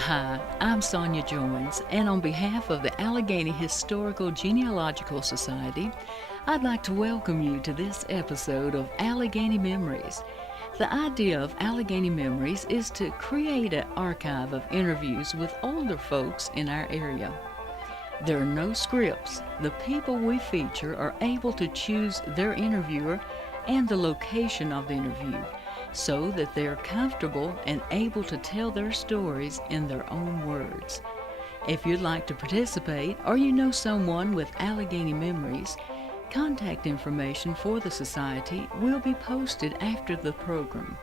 Hi, I'm Sonia Joins, and on behalf of the Alleghany Historical Genealogical Society, I'd like to welcome you to this episode of Alleghany Memories. The idea of Alleghany Memories is to create an archive of interviews with older folks in our area. There are no scripts. The people we feature are able to choose their interviewer and the location of the interview, so that they are comfortable and able to tell their stories in their own words. If you'd like to participate or you know someone with Alleghany Memories, contact information for the Society will be posted after the program.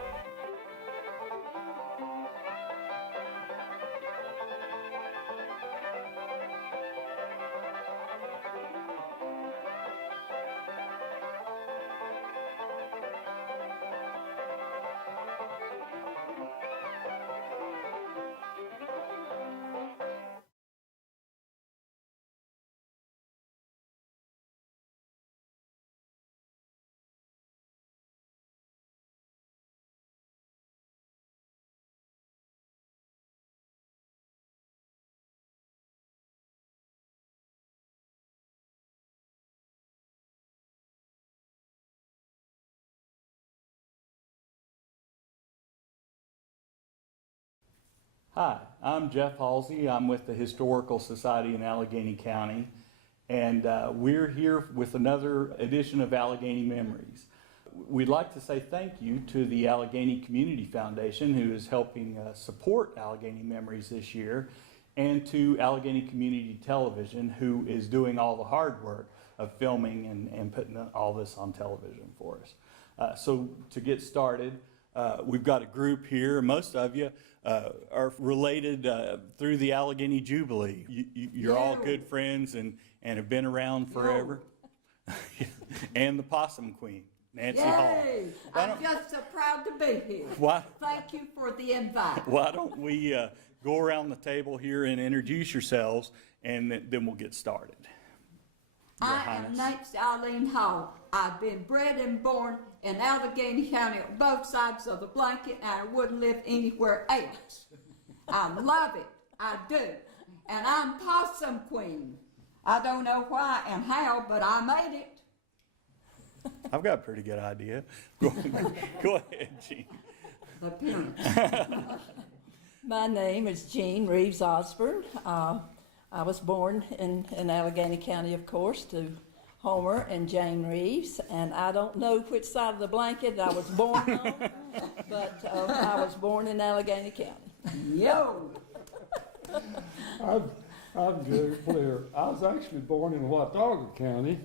Hi, I'm Jeff Halsey. I'm with the Historical Society in Alleghany County, and we're here with another edition of Alleghany Memories. We'd like to say thank you to the Alleghany Community Foundation, who is helping support Alleghany Memories this year, and to Alleghany Community Television, who is doing all the hard work of filming and putting all this on television for us. So to get started, we've got a group here. Most of you are related through the Alleghany Jubilee. You're all good friends and have been around forever. And the Possum Queen, Nancy Hall. I'm just so proud to be here. Thank you for the invite. Why don't we go around the table here and introduce yourselves, and then we'll get started. I am Nancy Eileen Hall. I've been bred and born in Alleghany County on both sides of the blanket, and I wouldn't live anywhere else. I love it. I do. And I'm Possum Queen. I don't know why and how, but I made it. I've got a pretty good idea. Go ahead, Jean. Appearance. My name is Jean Reeves Osborne. I was born in Alleghany County, of course, to Homer and Jane Reeves, and I don't know which side of the blanket I was born on, but I was born in Alleghany County. Yo! I'm Jerry Blair. I was actually born in Watauga County.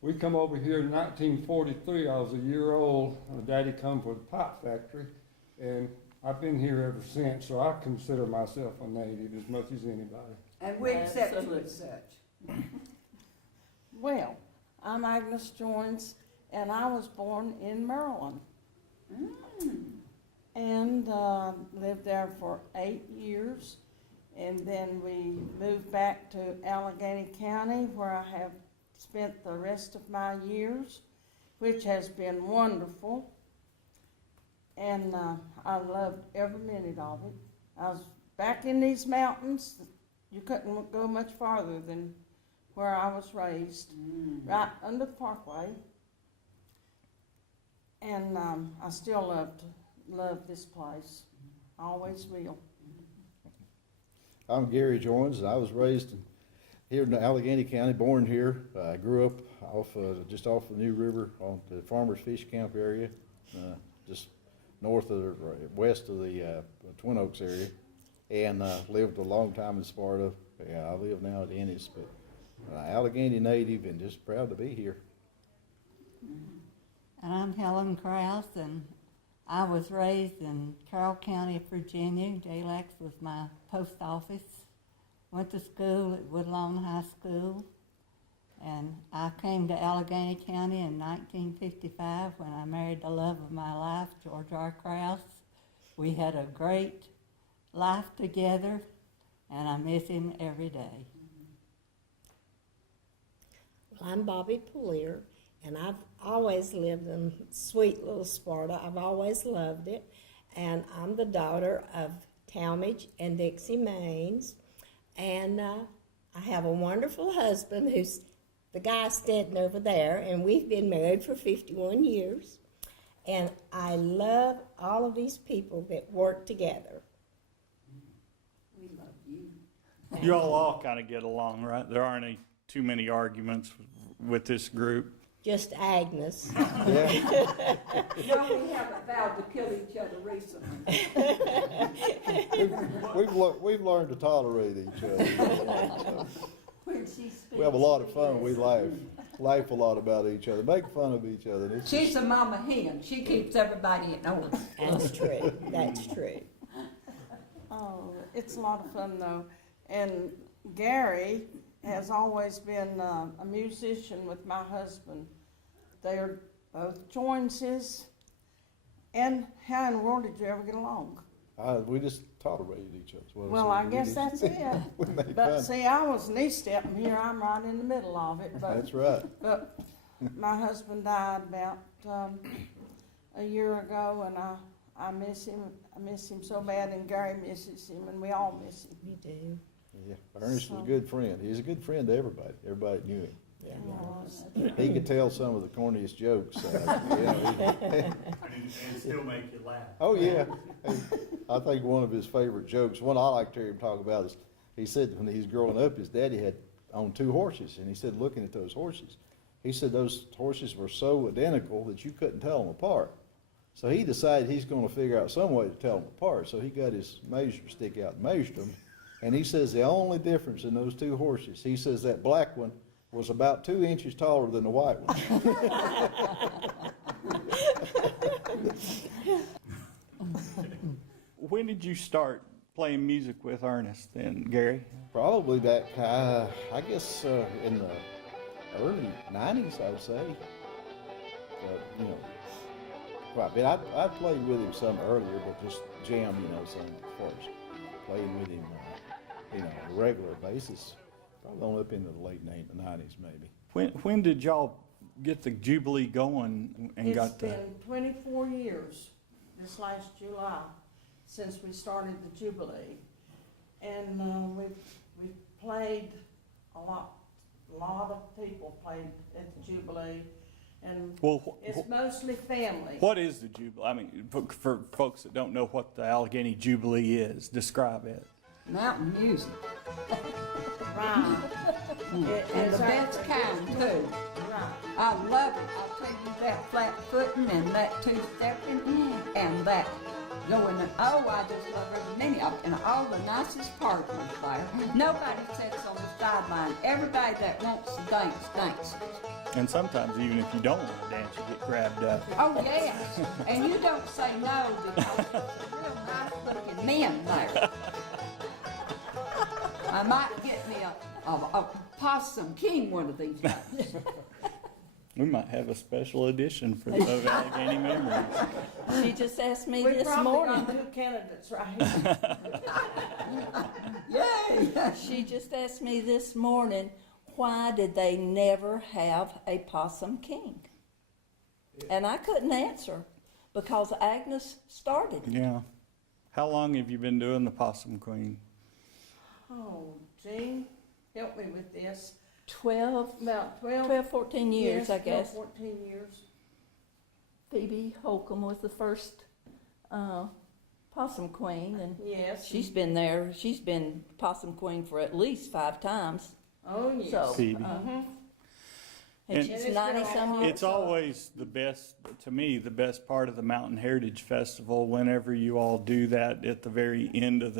We come over here in 1943. I was a year old. My daddy come from the pipe factory, and I've been here ever since, so I consider myself a native as much as anybody. And we accept you as such. Well, I'm Agnes Joins, and I was born in Maryland. And lived there for 8 years. And then we moved back to Alleghany County, where I have spent the rest of my years, which has been wonderful. And I loved every minute of it. I was back in these mountains. You couldn't go much farther than where I was raised, right under the parkway. And I still love this place. I always will. I'm Gary Joins. I was raised here in Alleghany County, born here. I grew up just off the New River on the Farmers Fish Camp area, just north of west of the Twin Oaks area, and lived a long time in Sparta. I live now at Ennis, but Alleghany native and just proud to be here. And I'm Helen Crouse, and I was raised in Carroll County, Virginia. JLAX was my post office. Went to school at Woodlawn High School, and I came to Alleghany County in 1955 when I married the love of my life, George R. Crouse. We had a great life together, and I miss him every day. Well, I'm Bobbie Parlier, and I've always lived in sweet little Sparta. I've always loved it, and I'm the daughter of Talmadge and Dixie Maines. And I have a wonderful husband who's the guy standing over there, and we've been married for 51 years. And I love all of these people that work together. We love you. You all kind of get along, right? There aren't any too many arguments with this group. Just Agnes. Yeah, No, we haven't vowed to kill each other recently. we've learned to tolerate each other. When she speaks. We have a lot of fun. We laugh a lot about each other, make fun of each other. It's She's a mama hen. She keeps everybody in order. That's true. That's true. Oh, it's a lot of fun though. And Gary has always been a musician with my husband. They're both Joneses. And how in the world did you ever get along? we just tolerated each other. Well, I guess that's it. We made But fun. see, I was knee stepping here. I'm right in the middle of it. But That's right. But my husband died about a year ago, and I miss him. I miss him so bad, and Gary misses him, and we all miss him. We do. Yeah, Ernest was a good friend. He was a good friend to everybody. Everybody knew him. Yeah. He could tell some of the corniest jokes. And still make you laugh. Oh, yeah. I think one of his favorite jokes, one I like to hear him talk about is, he said when he was growing up, his daddy had owned 2 horses, and he said looking at those horses, he said those horses were so identical that you couldn't tell them apart. So he decided he's going to figure out some way to tell them apart. So he got his measure stick out and measured them. And he says the only difference in those 2 horses, he says that black one was about 2 inches taller than the white one. When did you start playing music with Ernest then, Gary? Probably back, I guess, in the early 90s, I would say. You know, quite a bit. I played with him some earlier, but just jammed, some as far as playing with him, on a regular basis. Probably only up into the late 90s, maybe. When did y'all get the Jubilee going and It's got the? been 24 years, this last July, since we started the Jubilee. And we've played a lot of people played at the Jubilee. And Well, it's mostly family. what is the Jubilee? I mean, for folks that don't know what the Alleghany Jubilee is, describe it. Mountain music. Right. And the best kind too. Right. I love it. I'll tell you that flat footing and that 2-stepping and that going, I just love every minute of it. And all the nicest partners there. Nobody sits on the sideline. Everybody that wants to dance, dances. And sometimes even if you don't want to dance, you get grabbed up. Oh, yes. And you don't say no because there's some real nice looking men there. I might get me a possum king one of these days. We might have a special edition for the Alleghany Memories. She just asked me We this probably morning. got 2 candidates right here. Yay! She just asked me this morning, why did they never have a possum king? And I couldn't answer because Agnes started it. Yeah. How long have you been doing the Possum Queen? Oh, Jean, help me with this. 12, About 12, 12, 14 years, yes, I guess. 14 years. Phoebe Holcomb was the first possum queen, and Yes. she's been there. She's been possum queen for at least 5 times. Oh, yes. So, Phoebe. and And she's it's 90-some been years It's old. always the best, to me, the best part of the Mountain Heritage Festival, whenever you all do that at the very end of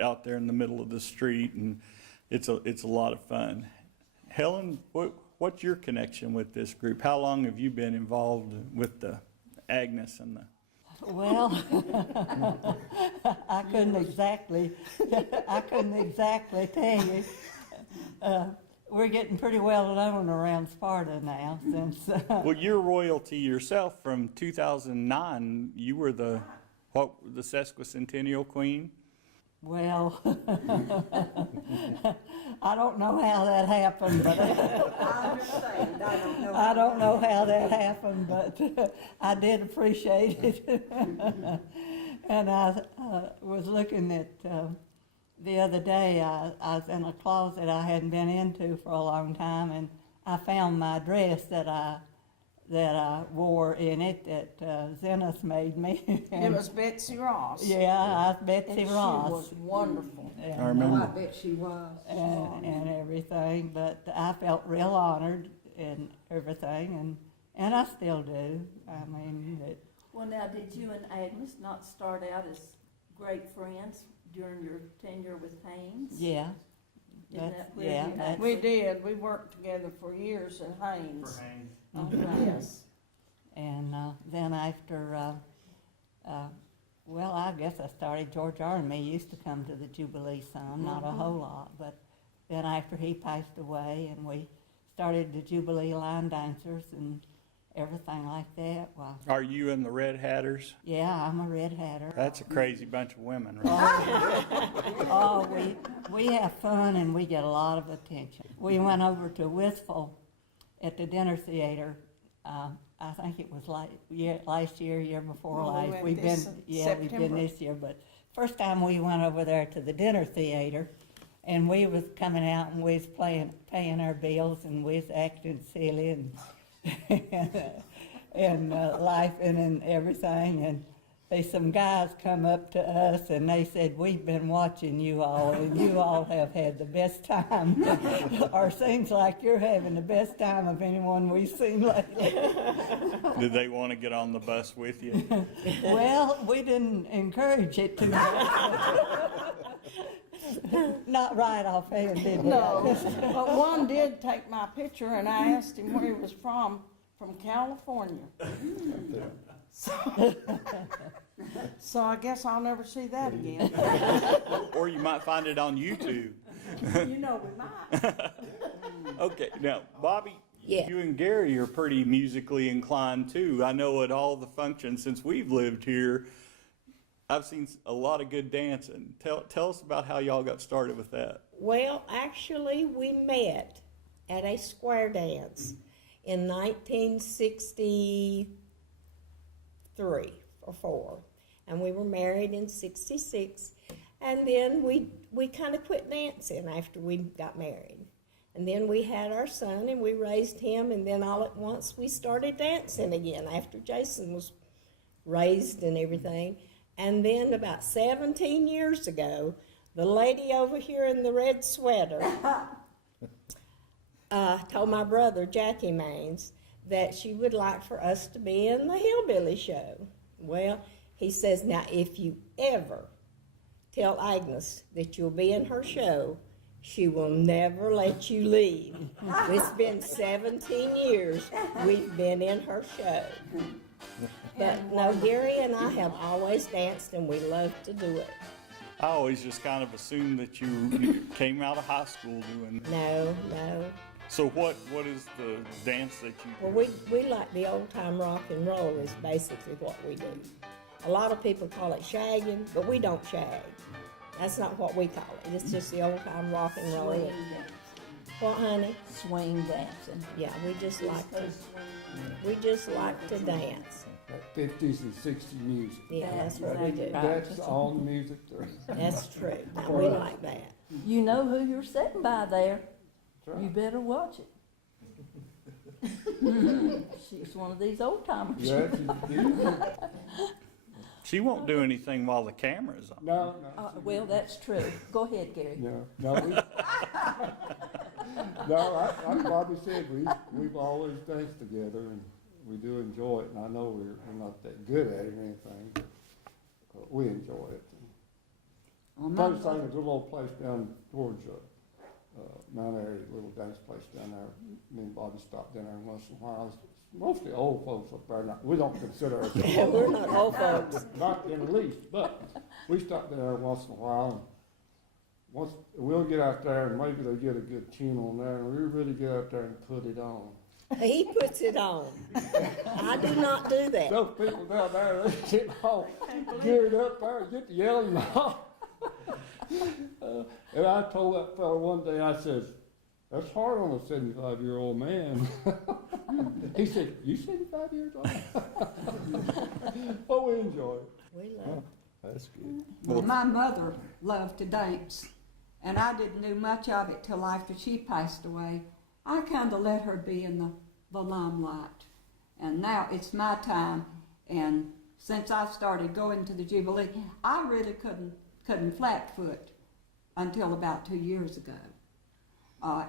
out there in the middle of the street, and it's a lot of fun. Helen, what's your connection with this group? How long have you been involved with the Agnes and the? Well, I couldn't exactly tell you. We're getting pretty well known around Sparta now since. Well, you're royalty yourself from 2009. You were the sesquicentennial queen. Well, I don't know how that happened, but I understand. I don't know how that happened, but I did appreciate it. And I was looking at, the other day, I was in a closet I hadn't been into for a long time, and I found my dress that I wore in it that Zenith made me. It was Betsy Ross. Yeah, I was Betsy And Ross. she was wonderful. And, I remember. I bet she was. and everything, but I felt real honored and everything, and I still do. I mean, Well, now, did you and Agnes not start out as great friends during your tenure with Haynes? yeah. Isn't that where Yeah, you that's- We did. We worked together for years at Haynes. Yes. And then after, well, I guess I started, George R. and me used to come to the Jubilee some, not a whole lot, but then after he passed away and we started the Jubilee line dancers and everything like that, well, Are you in the Red Hatters? yeah, I'm a Red Hatter. That's a crazy bunch of women, right? Oh, we have fun and we get a lot of attention. We went over to Wistful at the dinner theater. I think it was last year, year before Well, we last. went We've this been, we've been September. this year, but first time we went over there to the dinner theater, and we was coming out and we was paying our bills, and we was acting silly and laughing and everything, and some guys come up to us and they said, "We've been watching you all, and you all have had the best time." Or seems like you're having the best time of anyone we've seen lately. Did they want to get on the bus with you? Well, we didn't encourage it too much. Not right offhand, did we? No, but one did take my picture, and I asked him where he was from California. So I guess I'll never see that again. Or you might find it on YouTube. You know we might. Okay, now, Bobbie, Yeah. you and Gary are pretty musically inclined too. I know at all the functions since we've lived here, I've seen a lot of good dancing. Tell us about how y'all got started with that. Well, actually, we met at a square dance in 1963 or 4, and we were married in 66. And then we kind of quit dancing after we got married. And then we had our son, and we raised him, and then all at once we started dancing again after Jason was raised and everything. And then about 17 years ago, the lady over here in the red sweater told my brother, Jackie Maines, that she would like for us to be in the Hillbilly Show. Well, he says, now if you ever tell Agnes that you'll be in her show, she will never let you leave. It's been 17 years we've been in her show. But no, Gary and I have always danced, and we love to do it. I always just kind of assumed that you came out of high school doing that. No. So what is the dance that you Well, we like the old-time rock and roll is basically what we do. A lot of people call it shagging, but we don't shag. That's not what we call it. It's just the old-time rock and roll. Swing dancing. What, honey? Swing dancing. Yeah, we just like to dance. That 50s and 60s music. Yeah, that's what we do. That's all the music there. That's true. Now, we like that. You know who you're sitting by there. That's You right. better watch it. She's one of these old timers. Yeah, She won't do anything while the camera's on. no. Well, that's true. Go ahead, Gary. No, like Bobbie said, we've always danced together, and we do enjoy it. And I know we're not that good at it or anything, but we enjoy it. First thing is a little place down towards Mount Airy, a little dance place down there. Me and Bobbie stopped down there once in a while. It's mostly old folks up there. We don't consider ourselves We're not old folks. not in the least, but we stopped there once in a while. And once we'll get out there, and maybe they'll get a good tune on there, and we really get out there and put it on. He puts it on. I do not do that. Those people down there, they get all geared up there, get to yelling and all. And I told that fella one day, I said, that's hard on a 75-year-old man. He said, you 75 years old? Oh, we enjoy it. We love That's good. Well, my mother loved to dance, and I didn't do much of it till after she passed away. I kind of let her be in the limelight, and now it's my time. And since I started going to the Jubilee, I really couldn't flatfoot until about 2 years ago.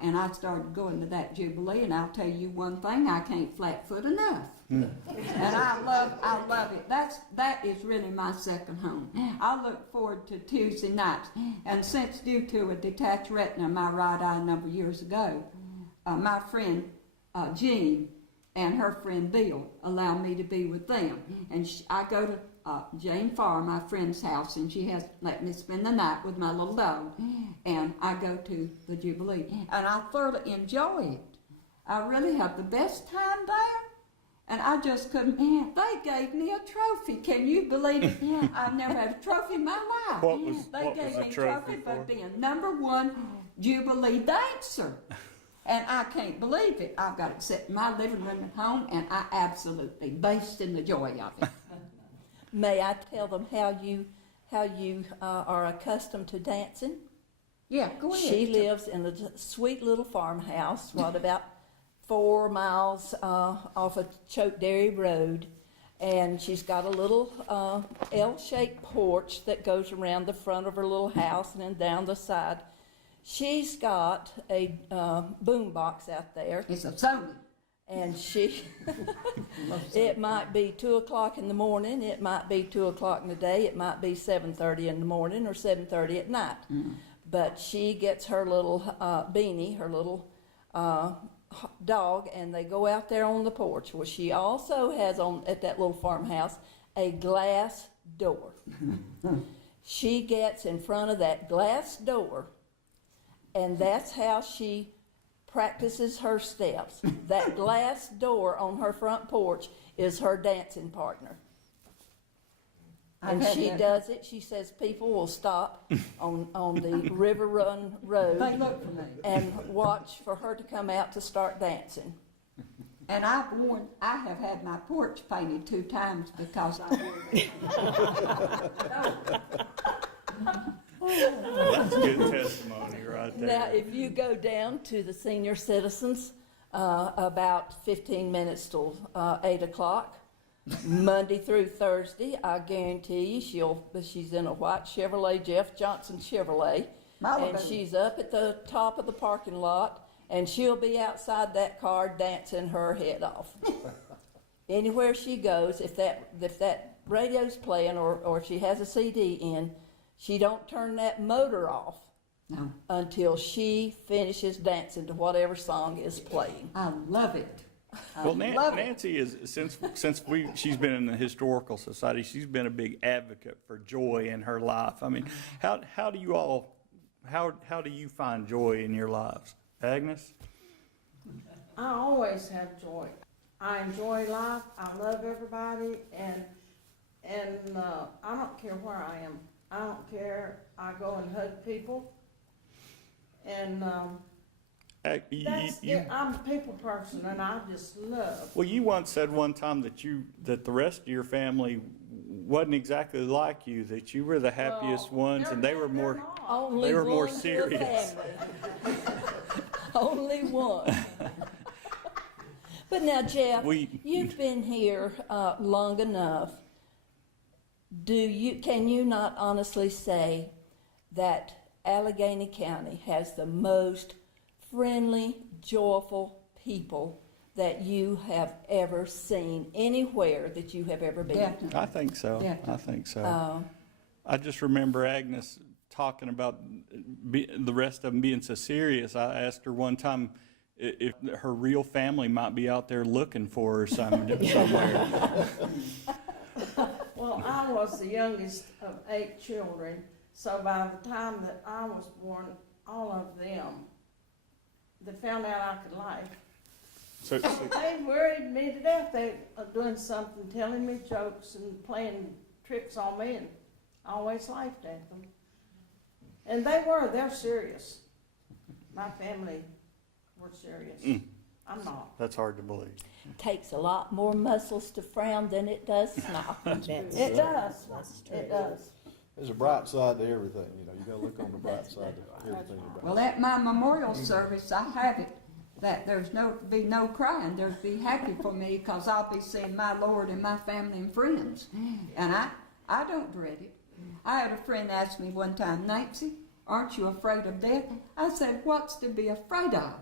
And I started going to that Jubilee, and I'll tell you one thing, I can't flatfoot enough. And I love it. That is really my second home. I look forward to Tuesday nights. And since due to a detached retina in my right eye a number of years ago, my friend Jean and her friend Bill allow me to be with them. And I go to Jane Farr, my friend's house, and she has let me spend the night with my little dog. And I go to the Jubilee, and I thoroughly enjoy it. I really have the best time there, and I just couldn't. They gave me a trophy. Can you believe it? I've never had a trophy in my life. They gave me a trophy for being #1 Jubilee dancer. And I can't believe it. I've got it set in my living room at home, and I absolutely bask in the joy of it. May I tell them how you are accustomed to dancing? Yeah, go ahead. She lives in a sweet little farmhouse, about 4 miles off of Choke Dairy Road, and she's got a little L-shaped porch that goes around the front of her little house and then down the side. She's got a boom box out there. It's a Sony. And it might be 2 o'clock in the morning, it might be 2 o'clock in the day, it might be 7:30 in the morning or 7:30 at night. But she gets her little Beanie, her little dog, and they go out there on the porch. Well, she also has at that little farmhouse a glass door. She gets in front of that glass door, and that's how she practices her steps. That glass door on her front porch is her dancing partner. And she does it. She says people will stop on the River Run Road They look for me. and watch for her to come out to start dancing. And I have had my porch painted 2 times because I wore it. That's good testimony right there. Now, if you go down to the senior citizens about 15 minutes till 8 o'clock, Monday through Thursday, I guarantee you she's in a white Chevrolet, Jeff Johnson Chevrolet, and she's up at the top of the parking lot, and she'll be outside that car dancing her head off. Anywhere she goes, if that radio's playing or if she has a CD in, she don't turn that motor off until she finishes dancing to whatever song is playing. I love it. Well, Nancy is since she's been in the Historical Society, she's been a big advocate for joy in her life. I mean, how do you find joy in your lives, Agnes? I always have joy. I enjoy life. I love everybody, and I don't care where I am. I don't care. I go and hug people, and I'm a people person, and I just love. Well, you once said one time that the rest of your family wasn't exactly like you. That you were the happiest ones, and they were more serious. Only one. But now, Jeff, you've been here long enough. Can you not honestly say that Alleghany County has the most friendly, joyful people that you have ever seen anywhere that you have ever been? Definitely. I think so. Definitely. I think so. I just remember Agnes talking about the rest of them being so serious. I asked her one time if her real family might be out there looking for her somewhere. Well, I was the youngest of 8 children, so by the time that I was born, all of them, they found out I could laugh. So They worried me to death. They were doing something, telling me jokes and playing tricks on me, and I always laughed at them. And they're serious. My family were serious. I'm not. that's hard to believe. Takes a lot more muscles to frown than it does smile. It does. It does. There's a bright side to everything, you know, you gotta look on the bright side of everything about it. Well, at my memorial service, I have it that there's be no crying. There's be happy for me because I'll be seeing my Lord and my family and friends. And I don't dread it. I had a friend ask me one time, Nancy, aren't you afraid of death? I said, what's to be afraid of?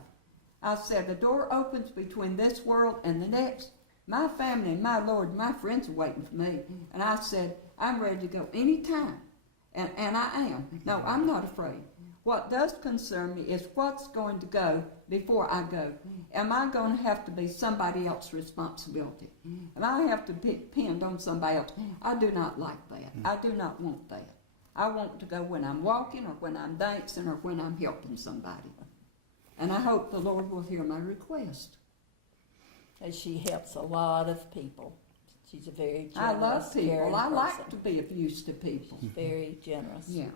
I said, the door opens between this world and the next. My family and my Lord and my friends are waiting for me. And I said, I'm ready to go any time. And I am. No, I'm not afraid. What does concern me is what's going to go before I go. Am I going to have to be somebody else's responsibility? Am I have to be pinned on somebody else? I do not like that. I do not want that. I want to go when I'm walking or when I'm dancing or when I'm helping somebody. And I hope the Lord will hear my request. And she helps a lot of people. She's a very generous, I love people. caring I like person. to be of use to people. She's very generous. Yeah.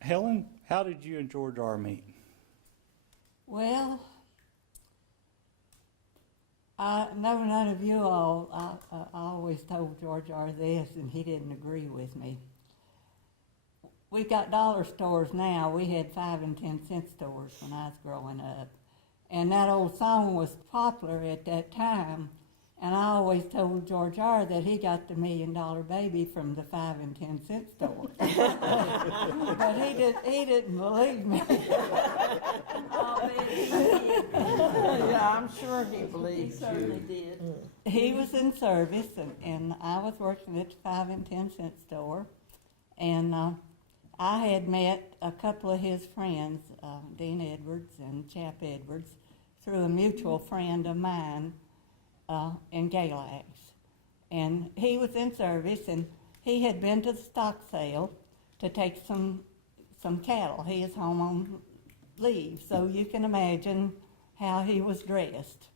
Helen, how did you and George R. meet? Well, I know none of you all. I always told George R. this, and he didn't agree with me. We've got dollar stores now. We had 5 and 10 cent stores when I was growing up. And that old song was popular at that time. And I always told George R. that he got the $1 Million Baby from the 5 and 10 cent stores. But he didn't believe me. Yeah, I'm sure he believes He certainly did. He was in service, and I was working at the 5 and 10 cent store. And I had met a couple of his friends, Dean Edwards and Chap Edwards, through a mutual friend of mine in Galax. And he was in service, and he had been to the stock sale to take some cattle. He is home on leave, so you can imagine how he was dressed.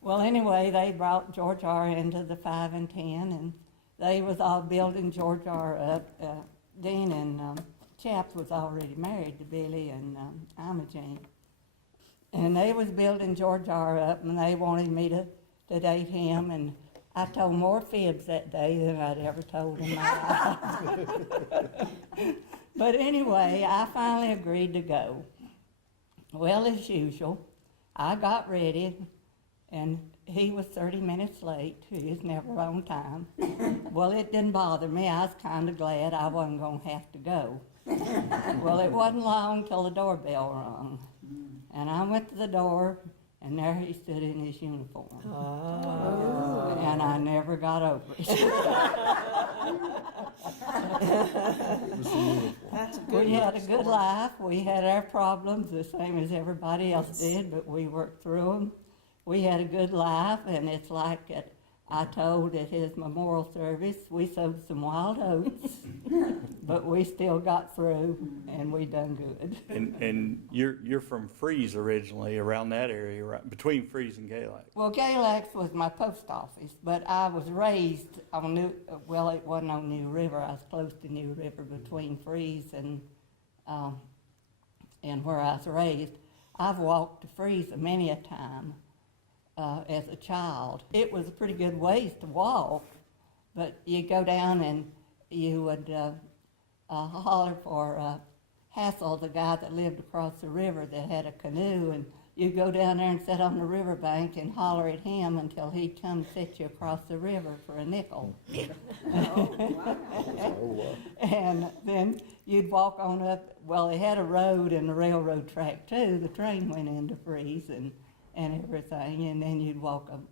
Well, anyway, they brought George R. into the 5 and 10, and they was all building George R. up. Dean and Chap was already married to Billy and Imogene. And they was building George R. up, and they wanted me to date him, and I told more fibs that day than I'd ever told in my life. But anyway, I finally agreed to go. Well, as usual, I got ready, and he was 30 minutes late. He is never on time. Well, it didn't bother me. I was kind of glad I wasn't going to have to go. Well, it wasn't long till the doorbell rung, and I went to the door, and there he stood in his uniform. Oh. And I never got over it. That's a good We had a good life. We had our problems the same as everybody else did, but we worked through them. We had a good life, and it's like I told at his memorial service, we sowed some wild oats, but we still got through, and we done good. And you're from Freeze originally, around that area, right between Freeze and Galax. Well, Galax was my post office, but I was raised on it wasn't on New River. I was close to New River between Freeze and where I was raised. I've walked to Freeze many a time. As a child. It was a pretty good ways to walk, but you go down and you would holler for Hassel, the guy that lived across the river that had a canoe, and you'd go down there and sit on the riverbank and holler at him until he'd come set you across the river for a nickel. And then you'd walk on up, well, they had a road and a railroad track too. The train went into Freeze and everything, and then you'd walk up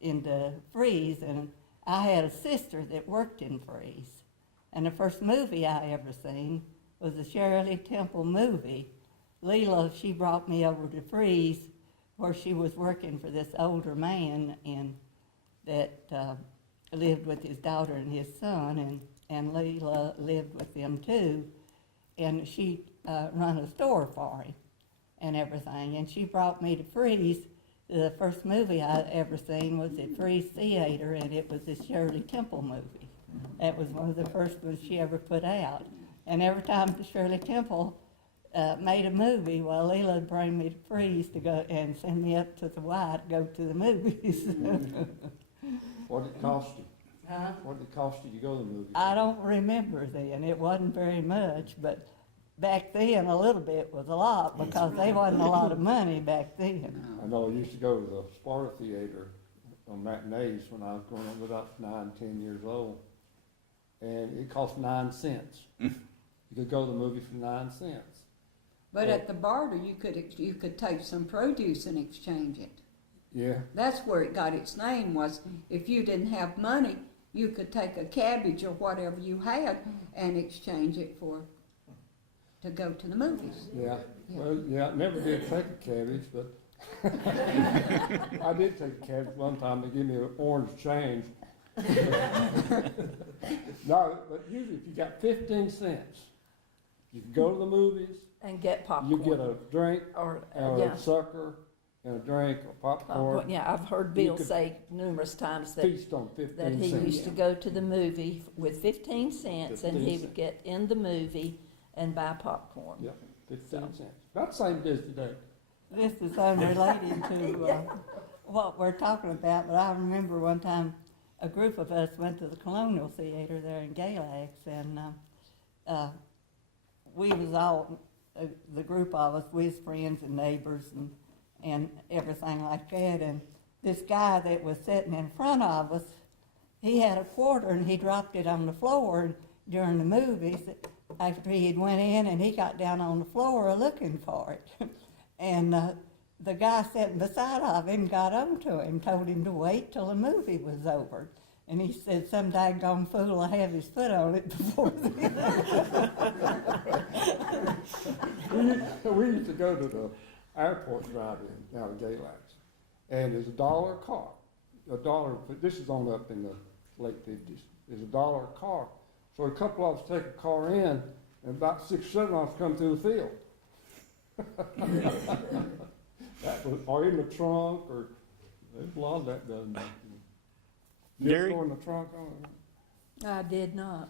into Freeze, and I had a sister that worked in Freeze, and the first movie I ever seen was a Shirley Temple movie. Leela, she brought me over to Freeze where she was working for this older man that lived with his daughter and his son, and Leela lived with them too, and she run a store for him and everything, and she brought me to Freeze. The first movie I ever seen was at Freeze Theater, and it was the Shirley Temple movie. That was one of the first ones she ever put out. And every time the Shirley Temple made a movie, well, Leela would bring me to Freeze to go and send me up to the Y to go to the movies. What did it cost you? Huh? What did it cost you to go to the movie? I don't remember then. It wasn't very much, but back then a little bit was a lot because there wasn't a lot of money back then. I know I used to go to the Sparta Theater on matinees when I was growing up, about 9, 10 years old. And it cost 9 cents. You could go to the movie for 9 cents. But at the barter, you could take some produce and exchange it. Yeah. That's where it got its name, was if you didn't have money, you could take a cabbage or whatever you had and exchange it to go to the movies. Yeah. Well, yeah, I never did take a cabbage, but I did take a cabbage one time. They gave me an orange change. No, but usually if you got 15 cents, you can go to the movies, And get popcorn. you get a drink Or, or yeah. a sucker and a drink or popcorn. Yeah, I've heard You Bill could say numerous times that Feast on 15 that he cents. used to go to the movie with 15 cents and 15 he would cents. get in the movie and buy popcorn. Yep, 15 cents. About the same as today. This is unrelated to what we're talking about, but I remember one time a group of us went to the Colonial Theater there in Galax, and we was all, the group of us, we was friends and neighbors and everything like that, and this guy that was sitting in front of us, he had a quarter and he dropped it on the floor during the movies after he had went in, and he got down on the floor looking for it. And the guy sitting beside of him got on to him, told him to wait till the movie was over. And he said some daggone fool will have his foot on it before then. We used to go to the airport drive-in down in Galax, and there's $1 a car. This is on up in the late 50s. There's $1 a car. So a couple of us take a car in, and about 6 or 7 of us come through the field. That was, or in the trunk, or there's a lot of that done. You ever Gary? go in the trunk on it? I did not.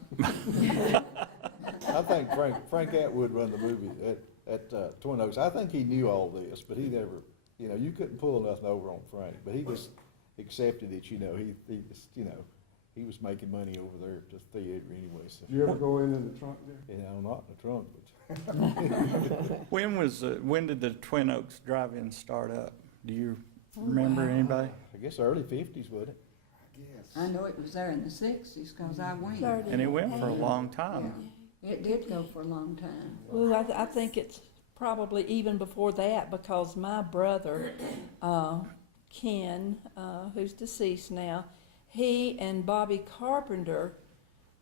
I think Frank Atwood run the movie at Twin Oaks. I think he knew all this, but he never, you couldn't pull nothing over on Frank, but he just accepted it, he just, he was making money over there at the theater anyway, so. Did you ever go in the trunk there? Not in the trunk, but. When did the Twin Oaks Drive-In start up? Do you remember anybody? I guess early 50s, would it? I know it was there in the 60s because I went. And it went for a long time. Yeah, it did go for a long time. Well, I think it's probably even before that because my brother, Ken, who's deceased now, he and Bobbie Carpenter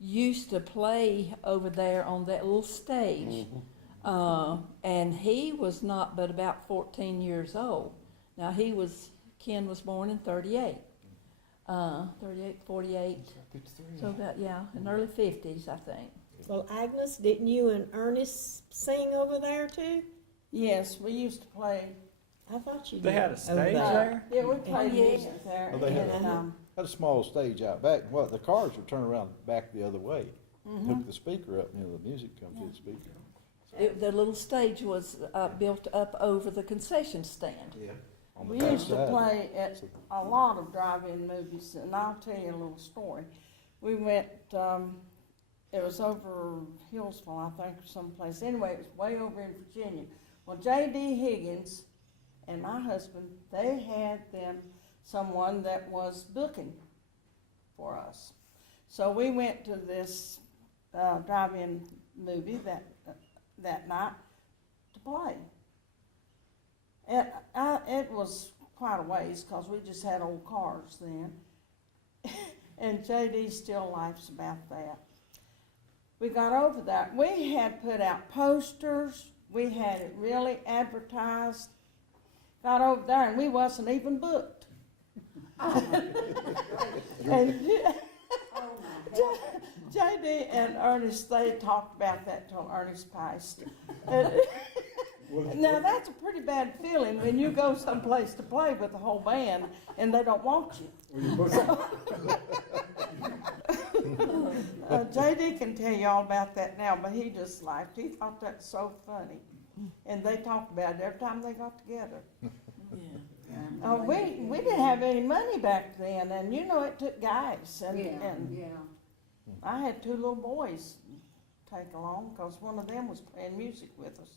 used to play over there on that little stage. And he was not but about 14 years old. Now Ken was born in 38, 48, so about, in early 50s, I think. Well, Agnes, didn't you and Ernest sing over there too? Yes, we used to play. I thought you did. They had a stage over there? Yeah, we played yeah. music there. Oh, they had and, Had a small stage out back. Well, the cars would turn around back the other way. Hook the speaker up, the music come through the speaker. The little stage was built up over the concession stand. Yeah. On the we back used to side. play at a lot of drive-in movies, and I'll tell you a little story. We went, it was over Hillsville, I think, or someplace. Anyway, it was way over in Virginia. Well, J.D. Higgins and my husband, they had someone that was booking for us. So we went to this drive-in movie that night to play. It was quite a ways because we just had old cars then. And J.D. still laughs about that. We got over that. We had put out posters. We had it really advertised. Got over there and we wasn't even booked. And J.D. and Ernest, they talked about that till Ernest passed. Now that's a pretty bad feeling when you go someplace to play with the whole band and they don't want you. J.D. can tell you all about that now, but he just laughed. He thought that was so funny. And they talked about it every time they got together. We didn't have any money back then, and you know it took guys, and I had 2 little boys take along because one of them was playing music with us.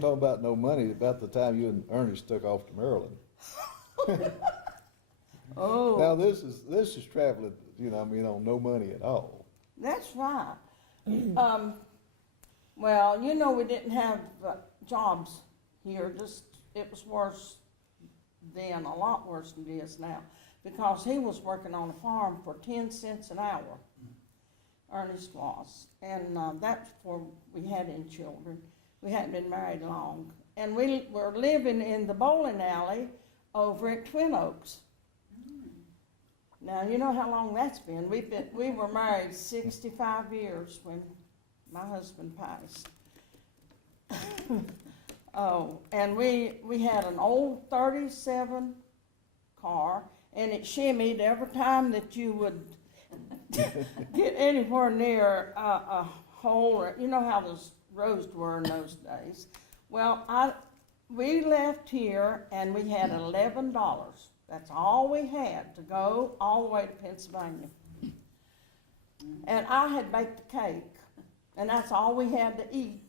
Talk about no money, about the time you and Ernest took off to Maryland. Oh. Now this is traveling, on no money at all. That's right. Well, we didn't have jobs here. It was worse then, a lot worse than it is now, because he was working on a farm for 10 cents an hour. Ernest was, and that's before we had any children. We hadn't been married long, and we were living in the bowling alley over at Twin Oaks. Now you know how long that's been. We were married 65 years when my husband passed. Oh, and we had an old 37 car, and it shimmied every time that you would get anywhere near a hole, or you know how those roads were in those days. Well, we left here and we had $11. That's all we had to go all the way to Pennsylvania. And I had baked a cake, and that's all we had to eat.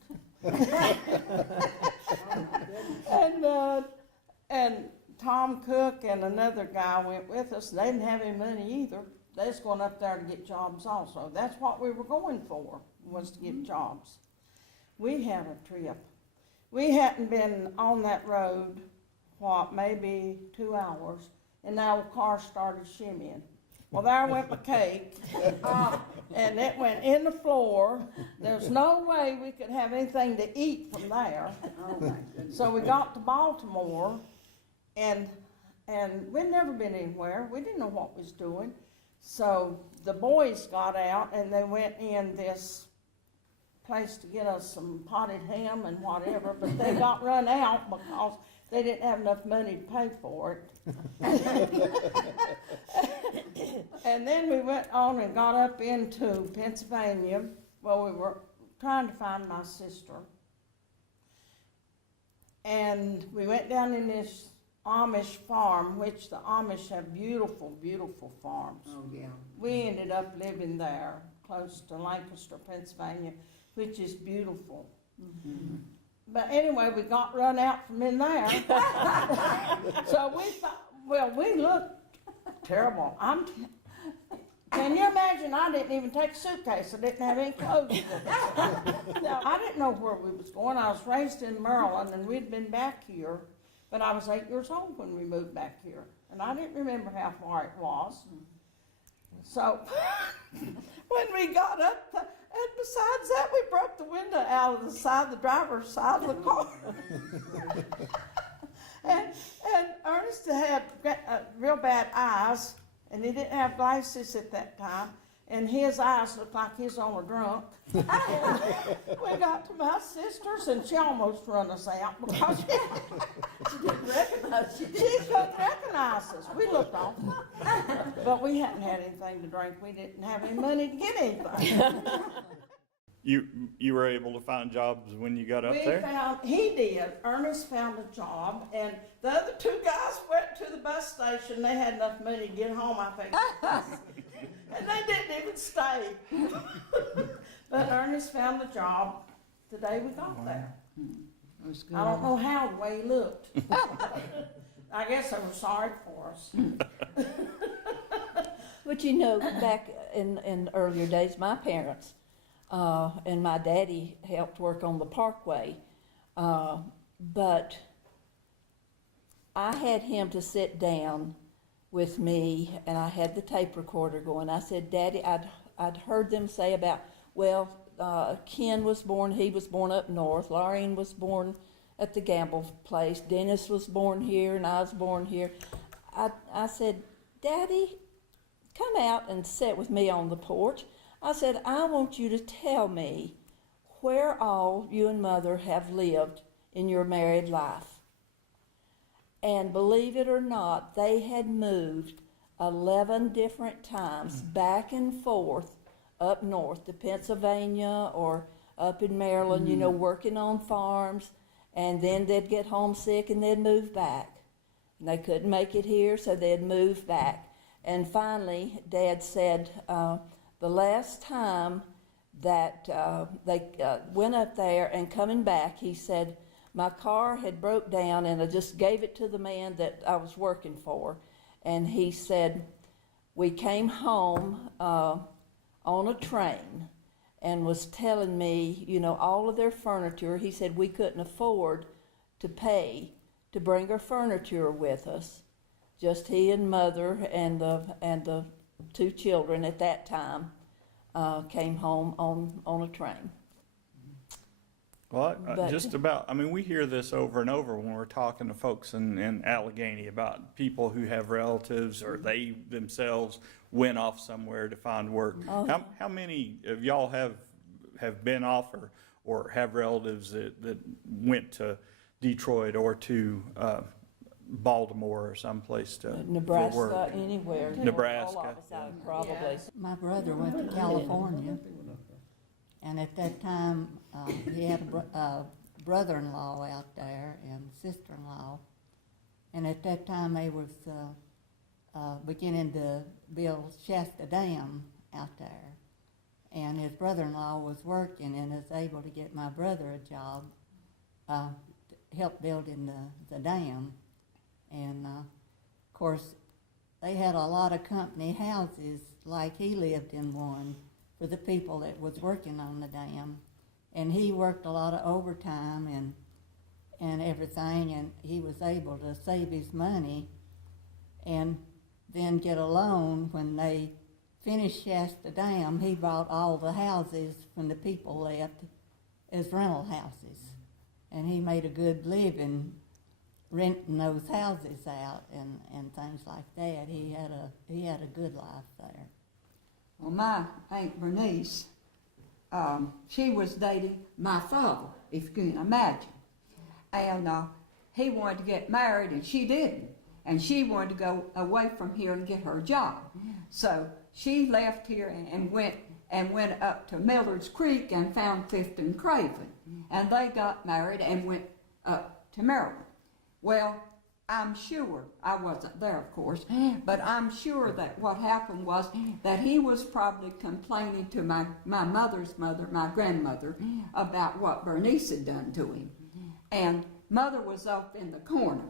And Tom Cook and another guy went with us. They didn't have any money either. They was going up there to get jobs also. That's what we were going for, was to get jobs. We had a trip. We hadn't been on that road, maybe 2 hours, and now the car started shimmying. Well, there went my cake, and it went in the floor. There's no way we could have anything to eat from there. Oh, my goodness. So we got to Baltimore, and we'd never been anywhere. We didn't know what we was doing. So the boys got out, and they went in this place to get us some potted ham and whatever, but they got run out because they didn't have enough money to pay for it. And then we went on and got up into Pennsylvania. Well, we were trying to find my sister. And we went down in this Amish farm, which the Amish have beautiful, beautiful farms. Oh, yeah. We ended up living there, close to Lancaster, Pennsylvania, which is beautiful. Mm-hmm. But anyway, we got run out from in there. So we thought, we looked terrible. Can you imagine? I didn't even take a suitcase. I didn't have any clothes with us. Now, I didn't know where we was going. I was raised in Maryland, and we'd been back here, but I was 8 years old when we moved back here, and I didn't remember how far it was. So when we got up, and besides that, we broke the window out of the side, the driver's side of the car. and Ernest had real bad eyes, and he didn't have glasses at that time, and his eyes looked like he was on a drunk. We got to my sister's, and she almost run us out because She didn't recognize you. she couldn't recognize us. We looked awful. But we hadn't had anything to drink. We didn't have any money to get anything. You were able to find jobs when you got up there? He did. Ernest found a job, and the other two guys went to the bus station. They had enough money to get home, I think. And they didn't even stay. But Ernest found the job the day we got there. I don't know how, the way he looked. I guess they were sorry for us. But you know, back in earlier days, my parents and my daddy helped work on the parkway. But I had him to sit down with me, and I had the tape recorder going. I said, Daddy, I'd heard them say about, well, Ken was born, he was born up north. Laureen was born at the Gamble place. Dennis was born here, and I was born here. I said, Daddy, come out and sit with me on the porch. I said, I want you to tell me where all you and Mother have lived in your married life. And believe it or not, they had moved 11 different times back and forth up north to Pennsylvania or up in Maryland, you know, working on farms. And then they'd get homesick and they'd move back. And they couldn't make it here, so they'd move back. And finally, Dad said, the last time that they went up there and coming back, he said, my car had broke down and I just gave it to the man that I was working for. And he said, we came home on a train and was telling me, you know, all of their furniture. He said we couldn't afford to pay to bring our furniture with us. Just he and Mother and the two children at that time came home on a train. Well, I mean, we hear this over and over when we're talking to folks in Alleghany about people who have relatives or they themselves went off somewhere to find work. Oh. How many of y'all have been off or have relatives that went to Detroit or to Baltimore or someplace to Nebraska, for work? Anywhere. Nebraska. All of us probably. Yeah. My brother went to California, and at that time he had a brother-in-law out there and sister-in-law, and at that time they was beginning to build Shasta Dam out there, and his brother-in-law was working and was able to get my brother a job to help building the dam. And of course they had a lot of company houses, like he lived in one, for the people that was working on the dam. And he worked a lot of overtime and everything, and he was able to save his money and then get a loan. When they finished Shasta Dam, he bought all the houses when the people left as rental houses. And he made a good living renting those houses out and things like that. He had a good life there. Well, my Aunt Bernice, she was dating my father, if you can imagine. And he wanted to get married and she didn't. And she wanted to go away from here and get her job. So she left here and went up to Millard's Creek and found Fifth and Craven. And they got married and went up to Maryland. Well, I'm sure, I wasn't there of course, but I'm sure that what happened was that he was probably complaining to my mother's mother, my grandmother, about what Bernice had done to him. And Mother was up in the corner.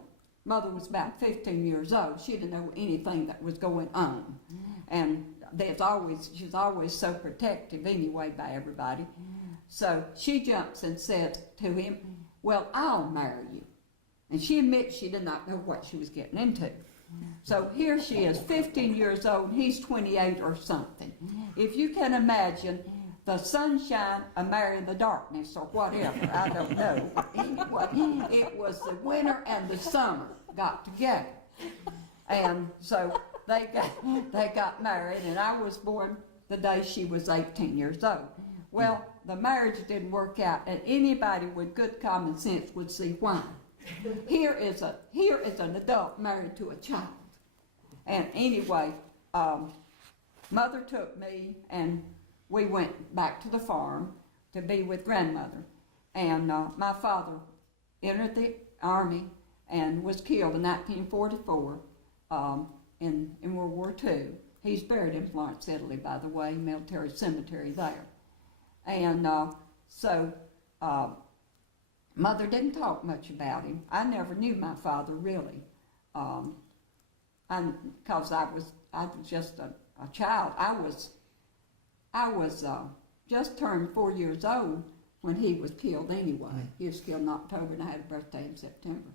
Mother was about 15 years old. She didn't know anything that was going on. And she's always so protective anyway by everybody. So she jumps and says to him, well, I'll marry you. And she admits she did not know what she was getting into. So here she is, 15 years old, he's 28 or something. If you can imagine the sunshine marrying the darkness or whatever, I don't know. Anyway, it was the winter and the summer got together. And so they got married, and I was born the day she was 18 years old. Well, the marriage didn't work out, and anybody with good common sense would see why. Here is an adult married to a child. And anyway, mother took me, and we went back to the farm to be with grandmother. And my father entered the Army and was killed in 1944 in World War II. He's buried in Florence, Italy, by the way, military cemetery there. And so mother didn't talk much about him. I never knew my father really, because I was just a child. I was just turned 4 years old when he was killed anyway. He was killed in October, and I had a birthday in September.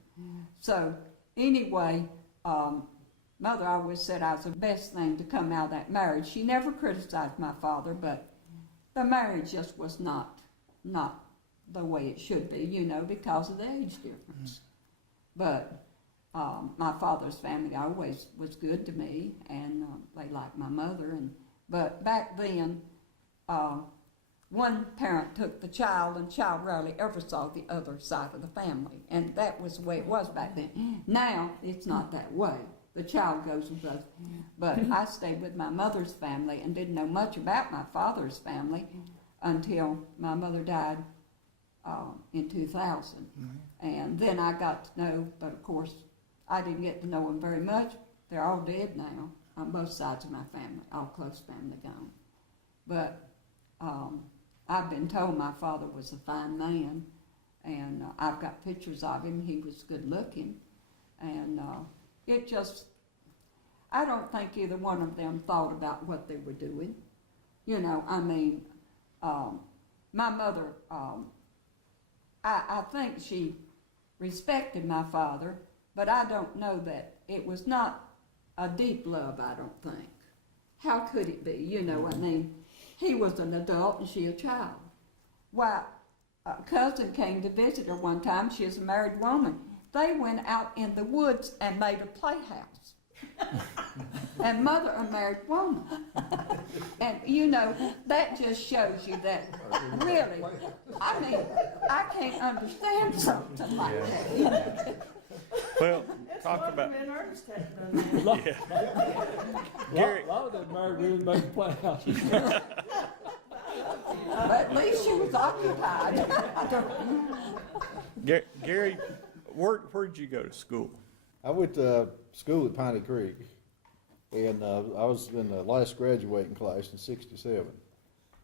So anyway, mother always said I was the best thing to come out of that marriage. She never criticized my father, but the marriage just was not the way it should be, you know, because of the age difference. But my father's family always was good to me, and they liked my mother. But back then, one parent took the child, and child rarely ever saw the other side of the family. And that was the way it was back then. Now, it's not that way. The child goes with us. But I stayed with my mother's family and didn't know much about my father's family until my mother died in 2000. And then I got to know, but of course, I didn't get to know them very much. They're all dead now on both sides of my family, all close family gone. But I've been told my father was a fine man, and I've got pictures of him. He was good looking, and it just, I don't think either one of them thought about what they were doing. You know, I mean, my mother, I think she respected my father, but I don't know that it was not a deep love, I don't think. How could it be? You know, I mean, he was an adult and she a child. Why, a cousin came to visit her one time. She is a married woman. They went out in the woods and made a playhouse. And mother, a married woman. And, you know, that just shows you that, really, I mean, I can't understand something like that. You know? Well, talk about. Yeah. A lot of them married women make playhouses. But at least she was occupied. Gary, where did you go to school? I went to school at Piney Creek, and I was in the last graduating class in '67,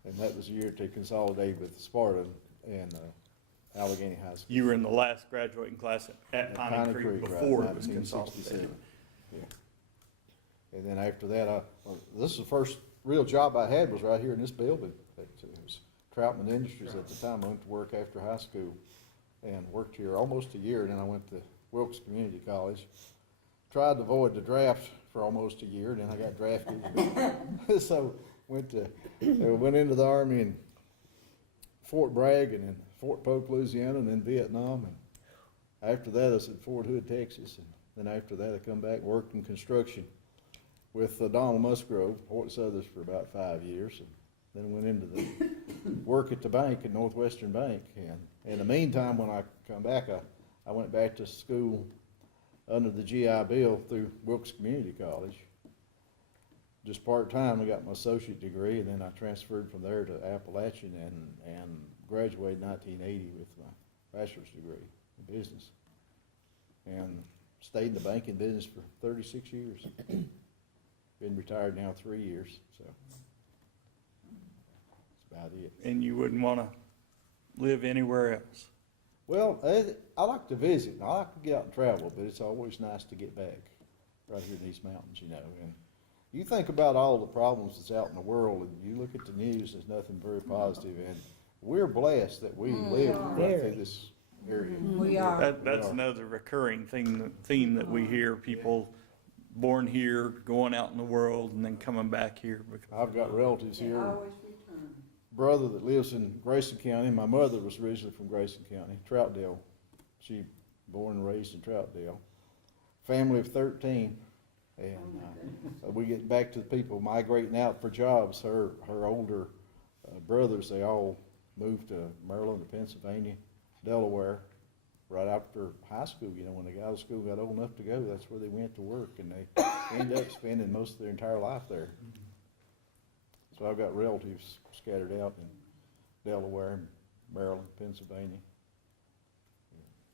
and that was the year they consolidated with Spartan and Alleghany High School. You were in the last graduating class at Piney Creek before it was 1967. consolidated. Yeah. And then after that, this is the first real job I had was right here in this building. It was Troutman Industries at the time. I went to work after high school and worked here almost a year, and then I went to Wilkes Community College. Tried to avoid the draft for almost a year, and then I got drafted. So went into the Army in Fort Bragg and then Fort Polk, Louisiana, and then Vietnam. And after that, I was at Fort Hood, Texas. And then after that, I come back and worked in construction with Donald Musgrove, Fort Southers, for about 5 years. And then went into the work at the bank, at Northwestern Bank. And in the meantime, when I come back, I went back to school under the GI Bill through Wilkes Community College. Just part-time, I got my associate degree, and then I transferred from there to Appalachian and graduated in 1980 with my bachelor's degree in business. And stayed in the banking business for 36 years. Been retired now 3 years, so that's about it. And you wouldn't want to live anywhere else? Well, I like to visit, and I like to get out and travel, but it's always nice to get back right here in these mountains, you know. And you think about all the problems that's out in the world, and you look at the news, there's nothing very positive, and we're blessed that we live right through this area. We are. That's another recurring theme that we hear, people born here, going out in the world, and then coming back here? I've got relatives They here. always return. Brother that lives in Grayson County. My mother was originally from Grayson County, Troutdale. She born and raised in Troutdale. Family of 13. And we get back to the people migrating out for jobs. Her older brothers, they all moved to Maryland, to Pennsylvania, Delaware, right after high school. You know, when they got out of school, got old enough to go, that's where they went to work, and they ended up spending most of their entire life there. So I've got relatives scattered out in Delaware, Maryland, Pennsylvania.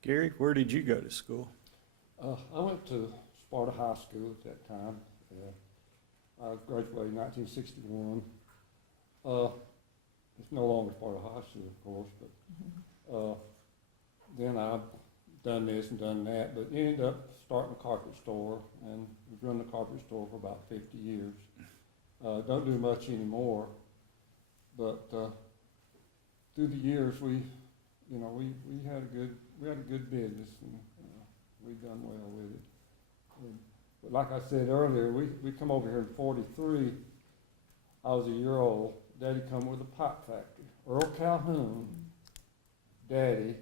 Gary, where did you go to school? I went to Sparta High School at that time. I graduated in 1961. It's no longer Sparta High School, of course, but then I've done this and done that, but ended up starting a carpet store, and we've run the carpet store for about 50 years. Don't do much anymore, but through the years we had a good business, and we've done well with it. But like I said earlier, we come over here in '43. I was a year old. Daddy come with a pipe factory. Earl Calhoun, Daddy,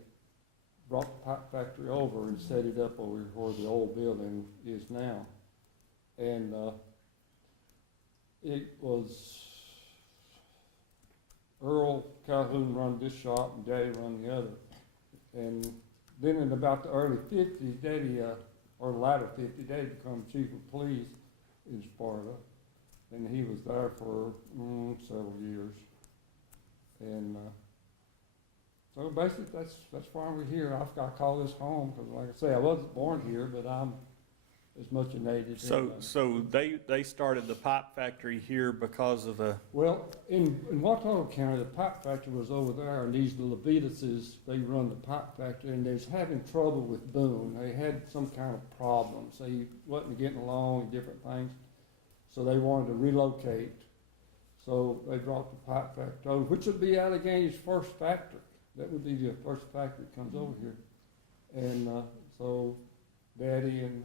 brought the pipe factory over and set it up over where the old building is now. And it was Earl Calhoun run this shop and Daddy run the other. And then in about the early 50s, Daddy, or the latter 50s, Daddy became chief of police in Sparta. And he was there for several years. And so basically that's why we're here. I've got to call this home because, like I say, I wasn't born here, but I'm as much a native. So they started the pipe factory here because of the... Well, in Watauga County, the pipe factory was over there, and these Levituses, they run the pipe factory, and they was having trouble with Boone. They had some kind of problems. They wasn't getting along and different things, so they wanted to relocate. So they brought the pipe factory over, which would be Allegany's first factory. That would be the first factory that comes over here. And so Daddy and...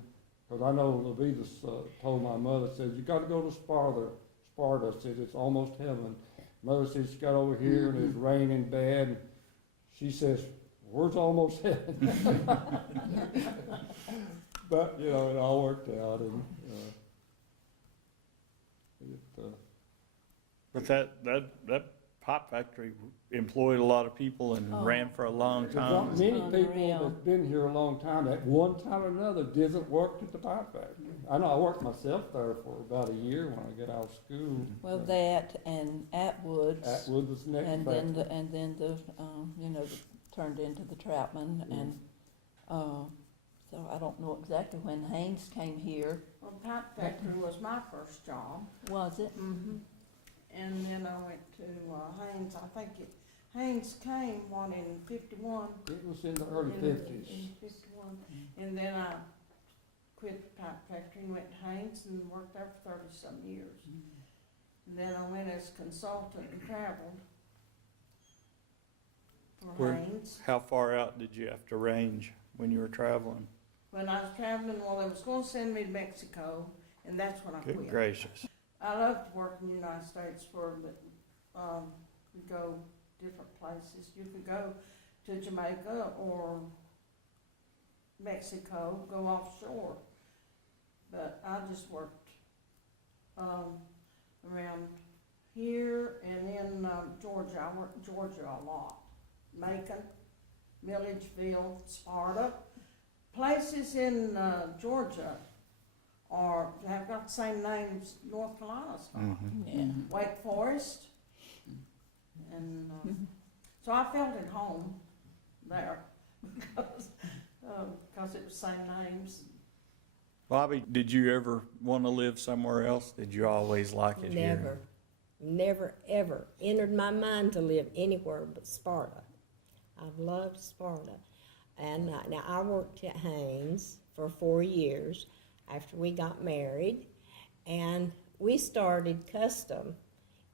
Because I know Levitas told my mother, says, you got to go to Sparta. Sparta says, it's almost heaven. Mother says, she got over here and it's raining bad. And she says, where's almost heaven? But, you know, it all worked out. And But that pipe factory employed a lot of people and ran for a long time. Many people that's been here a long time, at one time or another, didn't work at the pipe factory. I know I worked myself there for about a year when I got out of school. Well, that and Atwood's. Atwood was the next and factory. then the turned into the Troutman, and so I don't know exactly when Haynes came here. Well, pipe factory was my first job. Was it? Mm-hmm. And then I went to Haynes. I think Haynes came in 51. It was in the early 50s. In 51. And then I quit the pipe factory and went to Haynes and worked there for 30-some years. And then I went as consultant and traveled for Haynes. How far out did you have to range when you were traveling? When I was traveling, well, they was going to send me to Mexico, and that's when I quit. Good gracious. I love to work in the United States we go different places. You could go to Jamaica or Mexico, go offshore. But I just worked around here and in Georgia. I worked in Georgia a lot. Macon, Milledgeville, Sparta. Places in Georgia have got the same names North Carolina's got. Yeah. Wake Forest. And so I felt at home there because it was the same names. Bobbie, did you ever want to live somewhere else? Did you always like it here? Never, ever entered my mind to live anywhere but Sparta. I've loved Sparta. And now I worked at Haynes for 4 years after we got married, and we started custom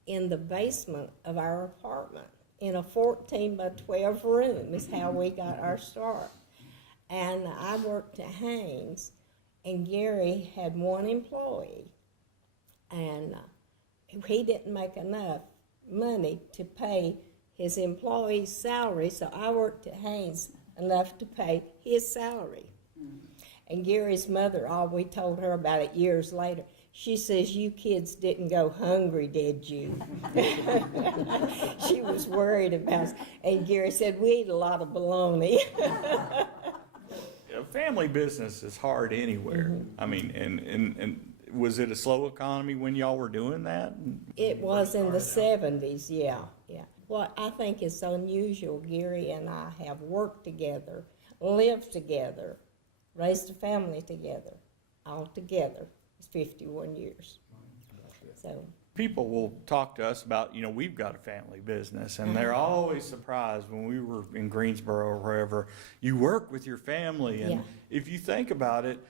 in the basement of our apartment in a 14 by 12 room is how we got our start. And I worked at Haynes and Gary had one employee, and he didn't make enough money to pay his employee's salary, so I worked at Haynes enough to pay his salary. And Gary's mother, we told her about it years later, she says, "You kids didn't go hungry, did you?" She was worried about us. And Gary said, "We eat a lot of bologna." A family business is hard anywhere. I mean, and was it a slow economy when y'all were doing that? It was in the 70s, yeah. What I think is unusual, Gary and I have worked together, lived together, raised a family together, all together. It's 51 years. So People will talk to us about, we've got a family business, and they're always surprised when we were in Greensboro or wherever, you work with your family. And if you think about it,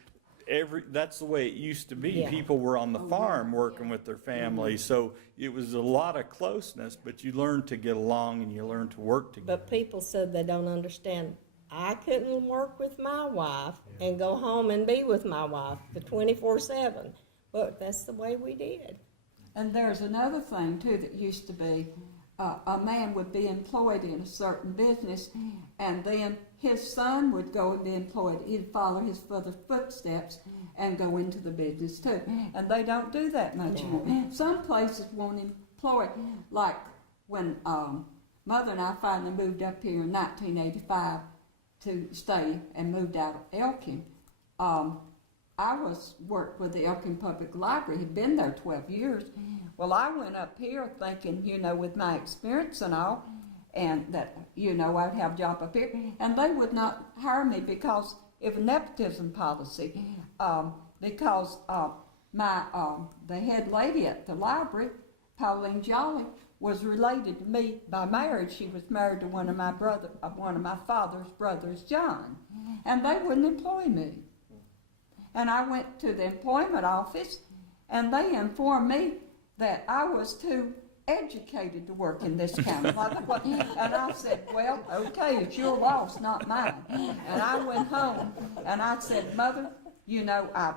that's the way it used to be. Yeah. People were on the farm working with their family, so it was a lot of closeness, but you learned to get along and you learned to work together. but people said they don't understand. I couldn't work with my wife and go home and be with my wife for 24/7. But that's the way we did. And there's another thing too that used to be, a man would be employed in a certain business, and then his son would go and be employed. He'd follow his father's footsteps and go into the business too. And they don't do that much anymore. Some places won't employ, like when Mother and I finally moved up here in 1985 to stay and moved out of Elkin. I worked with the Elkin Public Library, had been there 12 years. Well, I went up here thinking, with my experience and all, and that, I'd have a job up here. And they would not hire me because of a nepotism policy. Because the head lady at the library, Pauline Jolly, was related to me by marriage. She was married to one of my father's brothers, John. And they wouldn't employ me. And I went to the employment office, and they informed me that I was too educated to work in this county. And I said, "Well, okay, it's your loss, not mine." And I went home, and I said, "Mother, I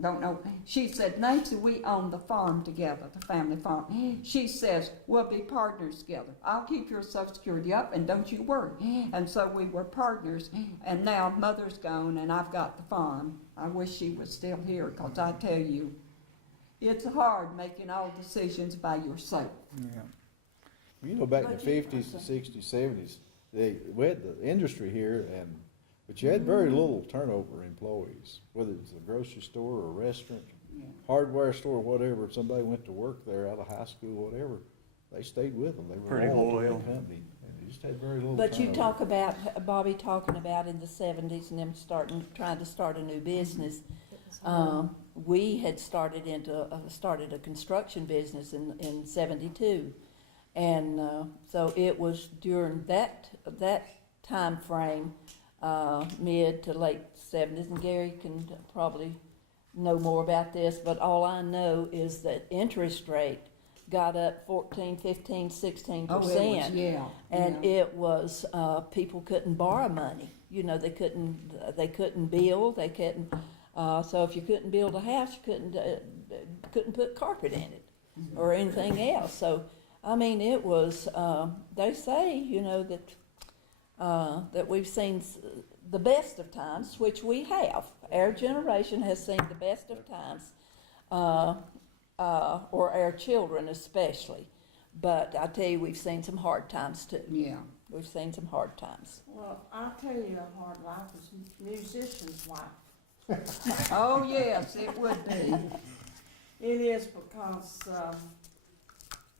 don't know." She said, "Nancy, we own the farm together, the family farm." She says, "We'll be partners together. I'll keep your Social Security up, and don't you worry." And so we were partners, and now Mother's gone, and I've got the farm. I wish she was still here, because I tell you, it's hard making all decisions by yourself. Yeah. Back in the 50s, the 60s, 70s, we had the industry here, but you had very little turnover in employees, whether it's a grocery store or a restaurant, hardware store, whatever. If somebody went to work there out of high school, whatever, they stayed with them. They were Pretty loyal to loyal. that company. And they just had very little But you turnover. talk about, Bobbie talking about in the 70s and them trying to start a new business. We had started a construction business in 72. And so it was during that time frame, mid to late 70s, and Gary can probably know more about this, but all I know is that interest rate got up 14, 15, 16%. It was people couldn't borrow money. They couldn't build. They couldn't. So if you couldn't build a house, you couldn't put carpet in it or anything else. So it was. They say that we've seen the best of times, which we have. Our generation has seen the best of times, or our children especially. But I tell you, we've seen some hard times too. Yeah. We've seen some hard times. Well, I'll tell you, a hard life is musician's life. Oh, yes, it would be. It is because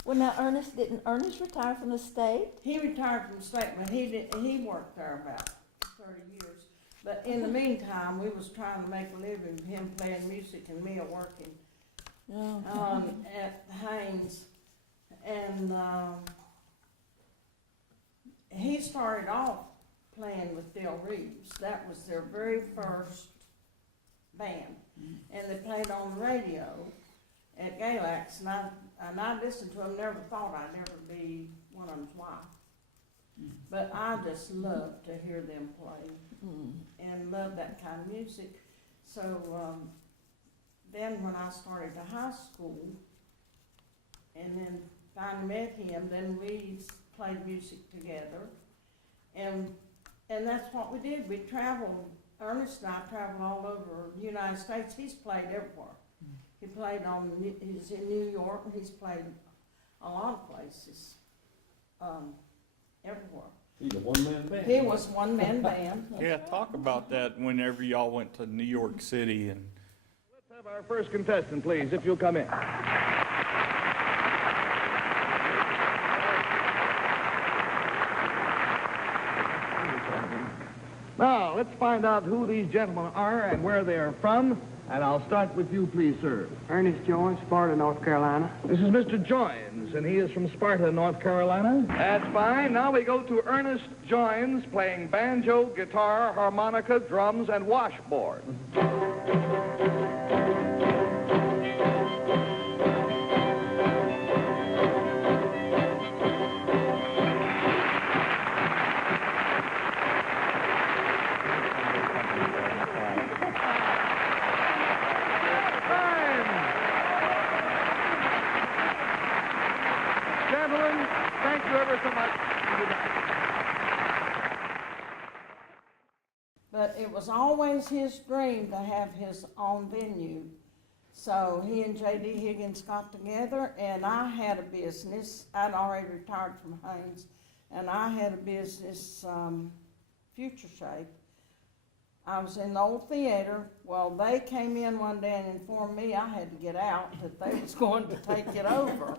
Well, now didn't Ernest retire from the state? he retired from the state, but he worked there about 30 years. But in the meantime, we was trying to make a living, him playing music and me working at Haynes. And he started off playing with Bill Reeves. That was their very first band. And they played on the radio at Galax, and I listened to them, never thought I'd ever be one of them's wife. But I just loved to hear them play and loved that kind of music. So then when I started to high school, and then finally met him, then we played music together, and that's what we did. We traveled. Ernest and I traveled all over the United States. He's played everywhere. He played he's in New York, and he's played a lot of places, everywhere. He's a one-man band. He was one-man band. Yeah, talk about that whenever y'all went to New York City. And let's have our first contestant, please, if you'll come in. Now, let's find out who these gentlemen are and where they are from. And I'll start with you, please, sir. Ernest Jones, Sparta, North Carolina. This is Mr. Joines, and he is from Sparta, North Carolina. That's fine. Now we go to Ernest Joines, playing banjo, guitar, harmonica, drums, and washboard. Gentlemen, thank you ever so much. But it was always his dream to have his own venue. So he and J.D. Higgins got together, and I had a business. I'd already retired from Haynes, and I had a business, Future Shape. I was in the old theater. Well, they came in one day and informed me I had to get out, that they was going to take it over.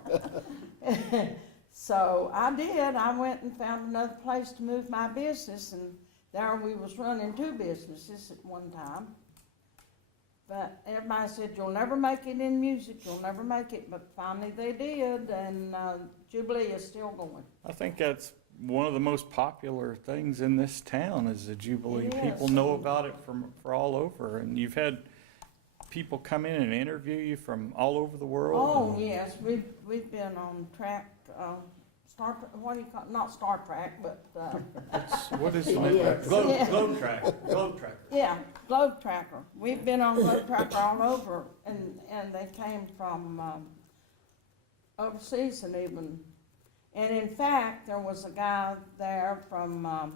So I did. I went and found another place to move my business, and there we was running two businesses at one time. But everybody said, you'll never make it in music, you'll never make it. But finally they did, and Jubilee is still going. I think that's one of the most popular things in this town is the Jubilee. Yes. People know about it from all over, and you've had people come in and interview you from all over the world. Oh, yes, we've been on track, what do you call it? Not Star Trek, but, What is it? Yes. Globe Tracker. Globe Tracker. yeah, Globe Tracker. We've been on Globe Tracker all over, and they came from overseas and even. And in fact, there was a guy there from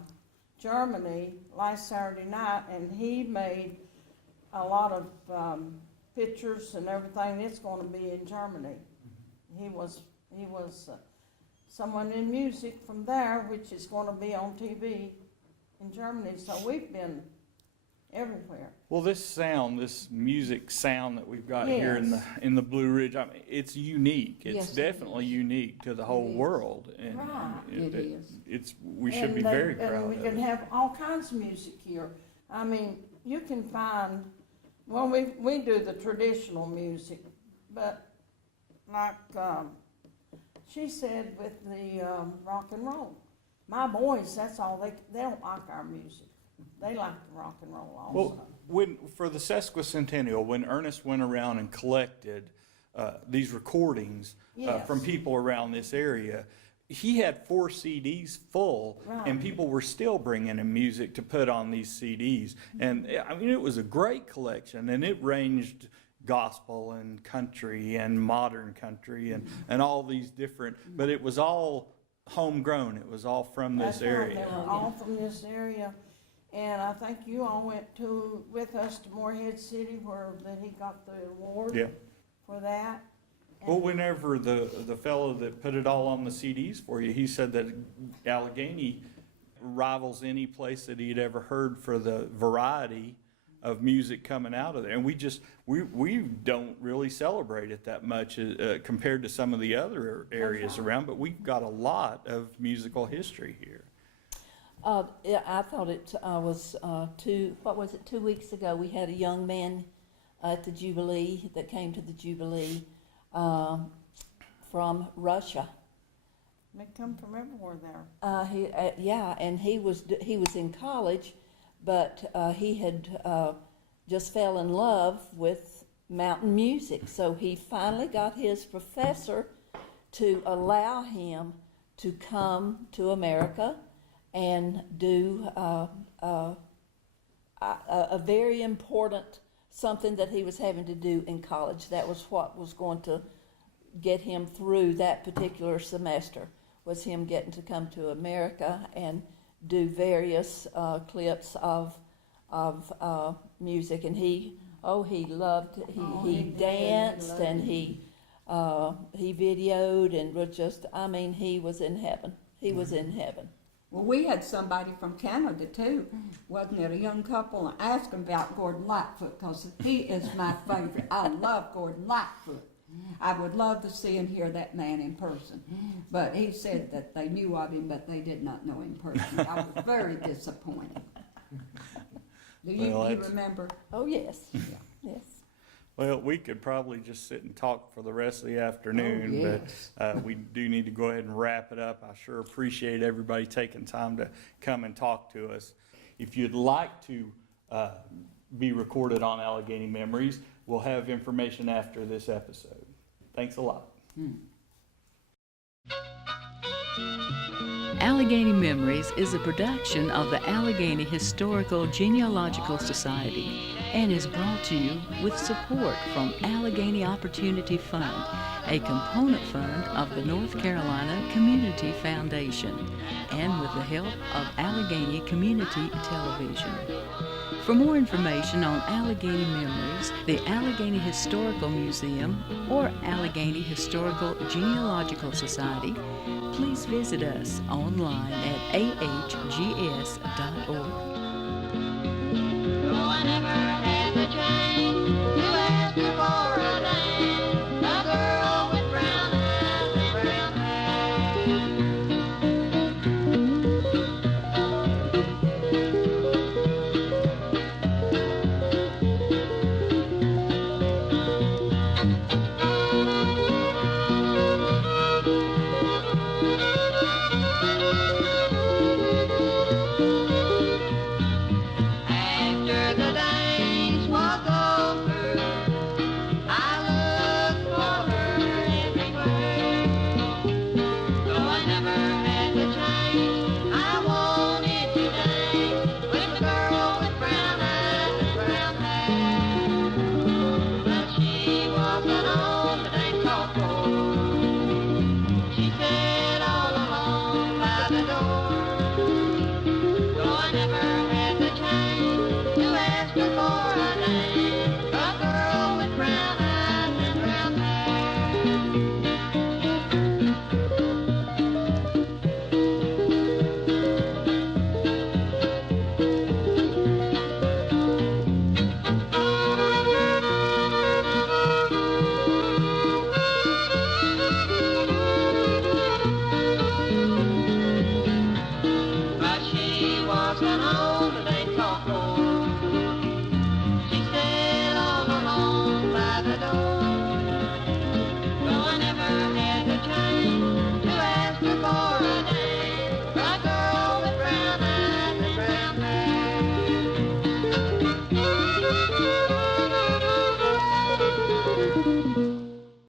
Germany last Saturday night, and he made a lot of pictures and everything. It's going to be in Germany. He was someone in music from there, which is going to be on TV in Germany. So we've been everywhere. Well, this music sound that we've got here Yes. in the Blue Ridge, I mean, it's unique. It's Yes, it definitely unique to the whole is. world, and Right. It is. We should be very proud And we of can it. have all kinds of music here. I mean, you can find, well, we do the traditional music, but like she said with the rock and roll, my boys, that's all they don't like our music. They like the rock and roll also. Well, for the sesquicentennial, when Ernest went around and collected these recordings Yes. from people around this area, he had 4 CDs full, Right. and people were still bringing him music to put on these CDs. And I mean, it was a great collection, and it ranged gospel and country and modern country and all these different, but it was all homegrown. It was all from this That's right, area. they were all from this area. And I think you all went with us to Morehead City that he got the award Yeah. for that. Well, whenever the fellow that put it all on the CDs for you, he said that Alleghany rivals any place that he'd ever heard for the variety of music coming out of there. And we don't really celebrate it that much compared to some of the other areas around, but we've got a lot of musical history here. Yeah, I thought it was 2 weeks ago, we had a young man at the Jubilee that came to the Jubilee from Russia. They come from everywhere there. He was in college, but he had just fell in love with mountain music. So he finally got his professor to allow him to come to America and do a very important something that he was having to do in college. That was what was going to get him through that particular semester, was him getting to come to America and do various clips of music. And he loved, he danced and he videoed and was just, I mean, he was in heaven. He was in heaven. Well, we had somebody from Canada too, wasn't it? A young couple, and asked him about Gordon Lightfoot, because he is my favorite. I love Gordon Lightfoot. I would love to see and hear that man in person. But he said that they knew of him, but they did not know him personally. I was very disappointed. Do you remember? Oh, yes. Yeah. Yes. Well, we could probably just sit and talk for the rest of the afternoon, yes. but we do need to go ahead and wrap it up. I sure appreciate everybody taking time to come and talk to us. If you'd like to be recorded on Alleghany Memories, we'll have information after this episode. Thanks a lot. Alleghany Memories is a production of the Alleghany Historical Genealogical Society and is brought to you with support from Alleghany Opportunity Fund, a component fund of the North Carolina Community Foundation, and with the help of Alleghany Community Television. For more information on Alleghany Memories, the Alleghany Historical Museum, or Alleghany Historical Genealogical Society, please visit us online at ahgs.org.